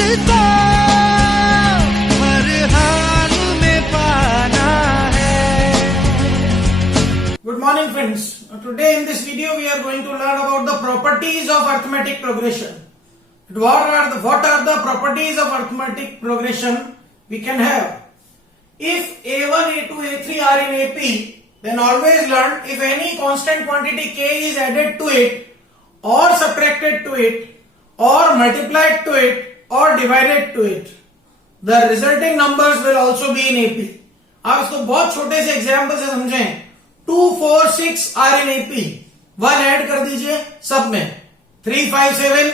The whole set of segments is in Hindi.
तुझको हर हाल में पाना है। Good morning friends. Today in this video we are going to learn about the properties of arithmetic progression. What are the properties of arithmetic progression we can have? If A1, A2, A3 are in AP, then always learn if any constant quantity K is added to it or subtracted to it or multiplied to it or divided to it, the resulting numbers will also be in AP. आप इसको बहुत छोटे से एग्जाम्पल से समझें. 2, 4, 6 are in AP. 1 ऐड कर दीजिए सब में. 3, 5, 7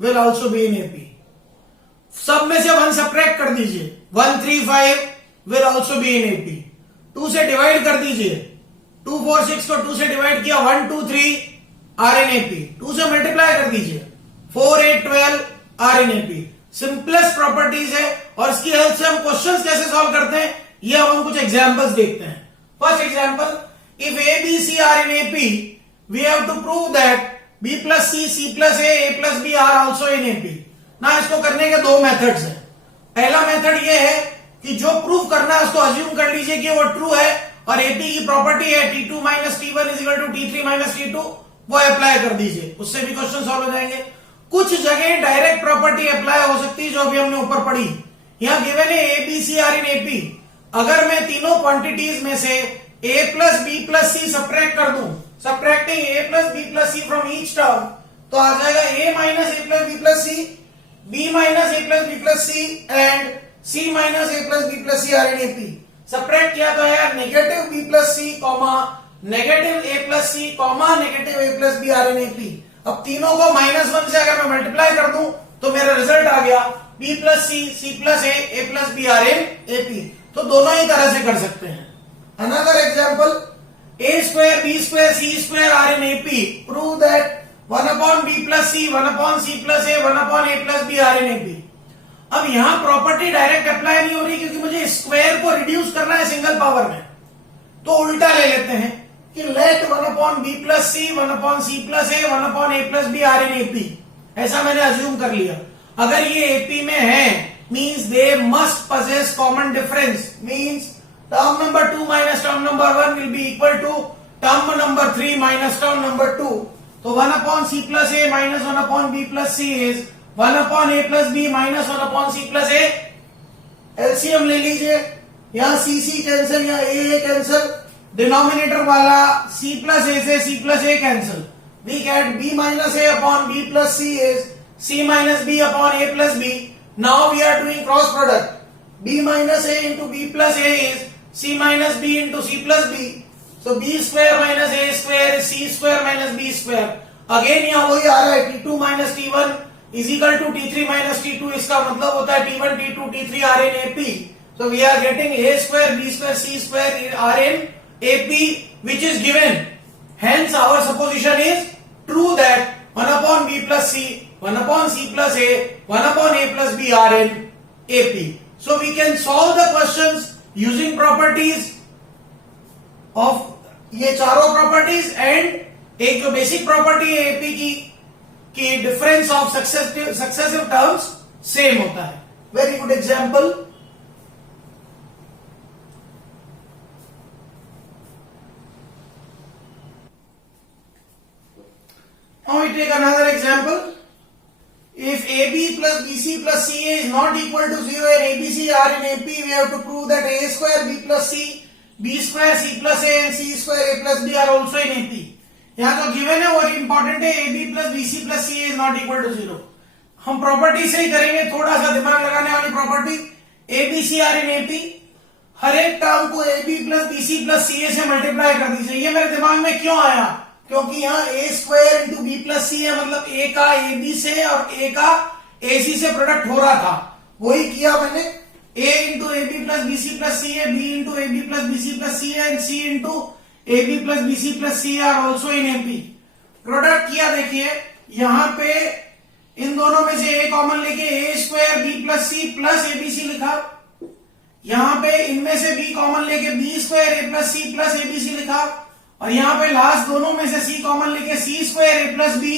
will also be in AP. सब में से 1 सब्ट्रैक्ट कर दीजिए. 1, 3, 5 will also be in AP. 2 से डिवाइड कर दीजिए. 2, 4, 6 को 2 से डिवाइड किया. 1, 2, 3 are in AP. 2 से मल्टीप्लाई कर दीजिए. 4, 8, 12 are in AP. Simplest properties है और इसकी हेल्प से हम क्वेश्चंस कैसे सॉल्व करते हैं ये अब हम कुछ एग्जांपल्स देखते हैं. First example, if A, B, C are in AP, we have to prove that B plus C, C plus A plus B are also in AP. ना इसको करने के दो मेथड्स हैं. पहला मेथड ये है कि जो प्रूफ करना है उसको अज्यूम कर लीजिए कि वो ट्रू है और AP की प्रॉपर्टी है T2 minus T1 is equal to T3 minus T2, वो अप्लाई कर दीजिए. उससे भी क्वेश्चन सॉल्व हो जाएंगे. कुछ जगह डायरेक्ट प्रॉपर्टी अप्लाई हो सकती है जो अभी हमने ऊपर पढ़ी. यहां गिवन है A, B, C are in AP. अगर मैं तीनों क्वांटिटीज में से A plus B plus C subtract कर दूं, subtracting A plus B plus C from each term, तो आ जाएगा A minus A plus B plus C, B minus A plus B plus C and C minus A plus B plus C are in AP. Subtract किया तो है negative B plus C comma negative A plus C comma negative A plus B are in AP. अब तीनों को -1 से अगर मैं मल्टीप्लाई कर दूं तो मेरा रिजल्ट आ गया B plus C, C plus A plus B are in AP. तो दोनों ही तरह से कर सकते हैं. Another example, A square, B square, C square are in AP. Prove that 1 upon B plus C, 1 upon C plus A, 1 upon A plus B are in AP. अब यहां प्रॉपर्टी डायरेक्ट अप्लाई नहीं हो रही क्योंकि मुझे स्क्वायर को रिड्यूस करना है सिंगल पावर में. तो उल्टा ले लेते हैं कि late 1 upon B plus C, 1 upon C plus A, 1 upon A plus B are in AP. ऐसा मैंने अज्यूम कर लिया. अगर ये AP में है means they must possess common difference. Means term number 2 minus term number 1 will be equal to term number 3 minus term number 2. So 1 upon C plus A minus 1 upon B plus C is 1 upon A plus B minus 1 upon C plus A. LCM ले लीजिए. यहाँ C C कैंसिल, यहाँ A कैंसिल. डिनोमिनेटर वाला C plus A से C plus A cancel. We get B minus A upon B plus C is C minus B upon A plus B. Now we are doing cross product. B minus A into B plus A is C minus B into C plus B. So B square minus A square is C square minus B square. Again यहाँ वही आ रहा है T2 minus T1 is equal to T3 minus T2. इसका मतलब होता है T1, T2, T3 are in AP. So we are getting A square, B square, C square are in AP which is given. Hence our supposition is true that 1 upon B plus C, 1 upon C plus A, 1 upon A plus B are in AP. So we can solve the questions using properties of ये चारों प्रॉपर्टीज एंड एक जो बेसिक प्रॉपर्टी है एपी की difference of successive terms same होता है. Very good example. Now we take another example. If AB plus BC plus CA is not equal to 0 and ABC are in AP, we have to prove that A square B plus C, B square C plus A and C square A plus B are also in AP. यहाँ जो given है वो इम्पोर्टेंट है. AB plus BC plus CA is not equal to 0. हम प्रॉपर्टी से ही करेंगे. थोड़ा सा दिमाग लगाने वाली property. ABC are in AP. हर एक टर्म को AB plus BC plus CA से मल्टीप्लाई कर दीजिए. ये मेरे दिमाग में क्यों आया? क्योंकि यहाँ A square into B plus C है, मतलब A का AB से और A का AC से प्रोडक्ट हो रहा था. वही किया मैंने. A into AB plus BC plus C है, B into AB plus BC plus C है and C into AB plus BC plus C are also in AP. Product किया. देखिए यहाँ पे इन दोनों में से A कॉमन लेके A square B plus C plus ABC लिखा. यहाँ पे इनमें से B कॉमन लेके B square A plus C plus ABC लिखा. और यहां पे लास्ट दोनों में से C कॉमन लेके C square A plus B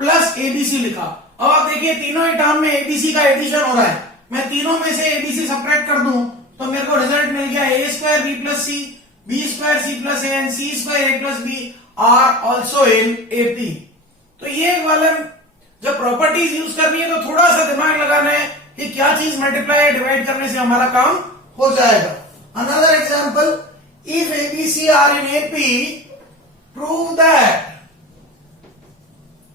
plus ABC लिखा. अब आप देखिए तीनों ही टर्म में एबीसी का एडिशन हो रहा है, मैं तीनों में से एबीसी सब्ट्रैक्ट कर दूं तो मेरे को रिजल्ट मिल गया A square B plus C, B square C plus A and C square A plus B are also in AP. तो ये वाला जब प्रॉपर्टीज यूज करनी है तो थोड़ा सा दिमाग लगाना है कि क्या चीज मल्टीप्लाई डिवाइड करने से हमारा काम हो जाएगा। Another example, if ABC are in AP, prove that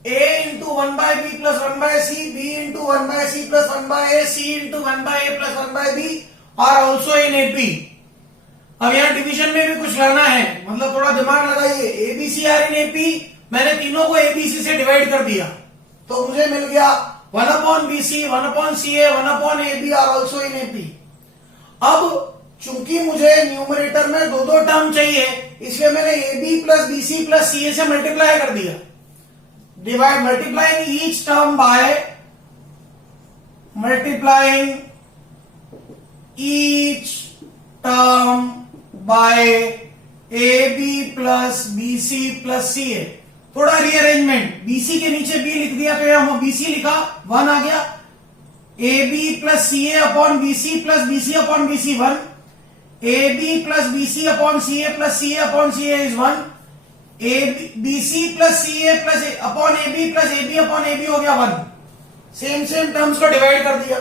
a into 1 by b plus 1 by c, b into 1 by c plus 1 by a, c into 1 by a plus 1 by b are also in AP। अब यहाँ डिवीजन में भी कुछ करना है, मतलब थोड़ा दिमाग लगाइए। एबीसी आर इन एपी, मैंने तीनों को एबीसी से डिवाइड कर दिया तो मुझे मिल गया 1 upon bc, 1 upon ca, 1 upon ab are also in AP। अब चूंकि मुझे न्यूमरेटर में दो दो टर्म चाहिए इसलिए मैंने ab plus bc plus ca से मल्टीप्लाई कर दिया। Divide multiplying each term by multiplying each term by AB plus BC plus CA। थोड़ा रीअरेंजमेंट, BC के नीचे B लिख दिया तो यहां BC लिखा, 1 आ गया। AB plus CA upon BC plus BC upon BC 1, AB plus BC upon CA plus CA upon CA is 1, BC plus CA plus upon AB plus AB upon AB हो गया 1। सेम टर्म्स को डिवाइड कर दिया।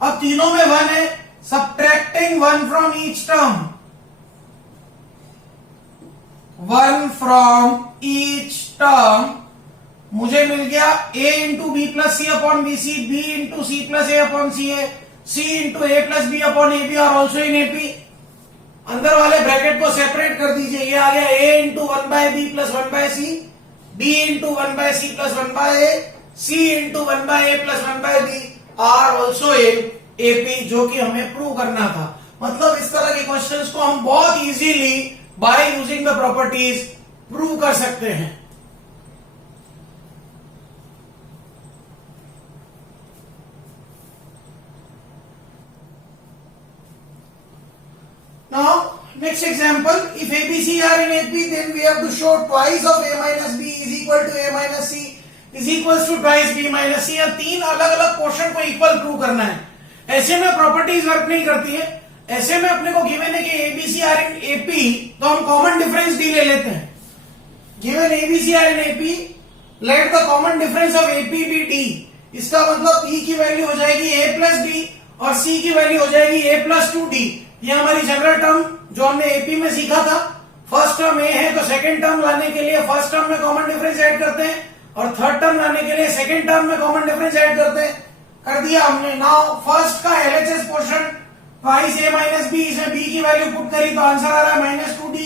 अब तीनों में 1 है, subtracting 1 from each term, 1 from each term मुझे मिल गया A into B plus C upon B C, B into C plus A upon C A, C into A plus B upon A B और ऑल्सो इन एपी। अंदर वाले ब्रैकेट को सेपरेट कर दीजिए, ये आ गया a into 1 by B plus 1 by C, b into 1 by C plus 1 by A, c into 1 by A plus 1 by B are also in AP, जो कि हमें प्रूव करना था। मतलब इस तरह के क्वेश्चंस को हम बहुत easily by using the properties prove कर सकते हैं। Now, next example, if ABC are in AP, then we have to show twice of A minus B is equal to A minus C is equals to twice B minus C। या तीन अलग अलग पोर्शन को इक्वल प्रूव करना है। ऐसे में प्रॉपर्टीज वर्क नहीं करती है। ऐसे में अपने को गिवन है कि ABC आर इन AP, तो हम कॉमन डिफरेंस D ले लेते हैं। Given ABC are in AP, let the common difference of AP be D। इसका मतलब P की वैल्यू हो जाएगी A प्लस D और C की वैल्यू हो जाएगी A प्लस 2D। ये हमारी जनरल टर्म जो हमने एपी में सीखा था। फर्स्ट टर्म ए है तो सेकंड टर्म लाने के लिए फर्स्ट टर्म में कॉमन डिफरेंस ऐड करते हैं और थर्ड टर्म लाने के लिए सेकंड टर्म में कॉमन डिफरेंस ऐड करते हैं। कर दिया हमने। नाउ फर्स्ट का एलएचएस पोर्शन ट्वाइस ए माइनस बी, इसमें बी की वैल्यू पुट करी तो आंसर आ रहा है माइनस 2D।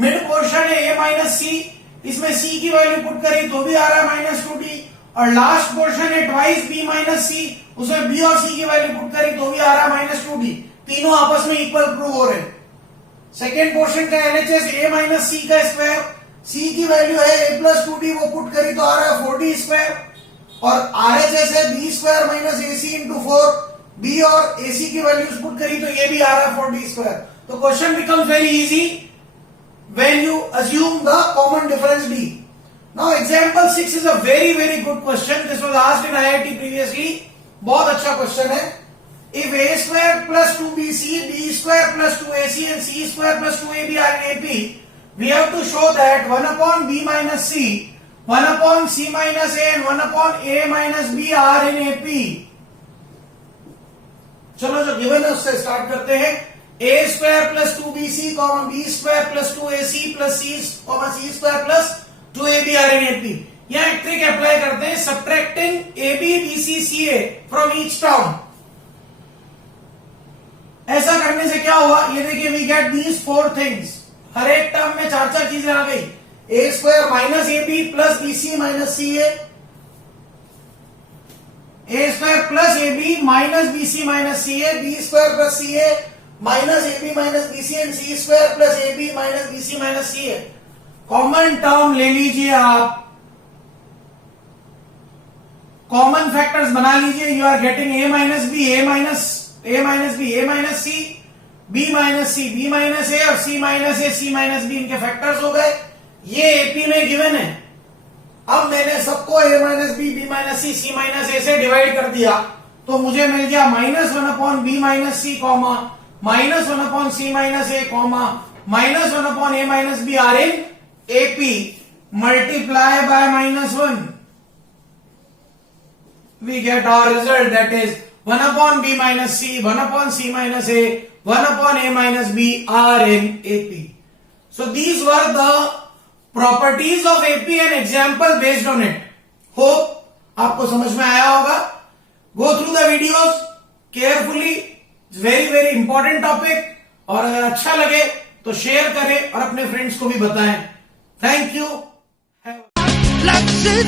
मिड पोर्शन है ए माइनस सी, इसमें सी की वैल्यू पुट करी तो भी आ रहा है माइनस 2D। और लास्ट पोर्शन है ट्वाइस बी माइनस सी, उसमें बी और सी की वैल्यू पुट करी तो भी आ रहा है माइनस 2D। तीनों आपस में इक्वल प्रूव हो रहे हैं। सेकेंड पोर्शन का एलएचएस ए माइनस सी का स्क्वायर, सी की वैल्यू है ए प्लस 2D, वो पुट करी तो आ रहा है 4D स्क्वायर। और आरएचएस है B square minus A C into 4, B और ए सी की वैल्यूज पुट करी तो ये भी आ रहा है 4D स्क्वायर। तो question becomes very easy when you assume the common difference D। Now example 6 is a very good question. This was asked in IIT previously. बहुत अच्छा क्वेश्चन है। If a square plus 2bc, b square plus 2ac and c square plus 2ab are in AP, we have to show that 1 upon b minus c, 1 upon c minus a and 1 upon a minus b are in AP। चलो जो गिवन है उससे स्टार्ट करते हैं। a square plus 2bc, b square plus 2ac plus c square plus 2ab are in AP। यहाँ एक ट्रिक अप्लाई करते हैं, subtracting ab bc ca from each term. ऐसा करने से क्या हुआ, ये देखिए वी गेट दीज 4 थिंग्स। हर एक टर्म में 4 चीजें आ गई। A square minus A B plus B C minus C A square plus A B minus B C minus C A, B square plus C A minus A B minus B C and C square plus A B minus B C minus C A. Common term ले लीजिए आप, कॉमन फैक्टर्स बना लीजिए। You are getting A minus B, A minus B, A minus C, B minus C, B minus A और C minus A, C minus B, इनके फैक्टर्स हो गए। ये एपी में गिवन है। अब मैंने सबको a minus B, B minus C, C minus A से डिवाइड कर दिया, तो मुझे मिल गया -1 upon B minus C comma -1 upon C minus A comma -1 upon A minus B are in AP multiply by -1. We get our result, that is 1 upon b minus c, 1 upon c minus a, 1 upon a minus b are in AP. So these were the properties of AP and example based on it. Hope आपको समझ में आया होगा. Go through the videos carefully. It's very very important topic. और अगर अच्छा लगे तो शेयर करें और अपने फ्रेंड्स को भी बताएं. Thank you. लक्ष्य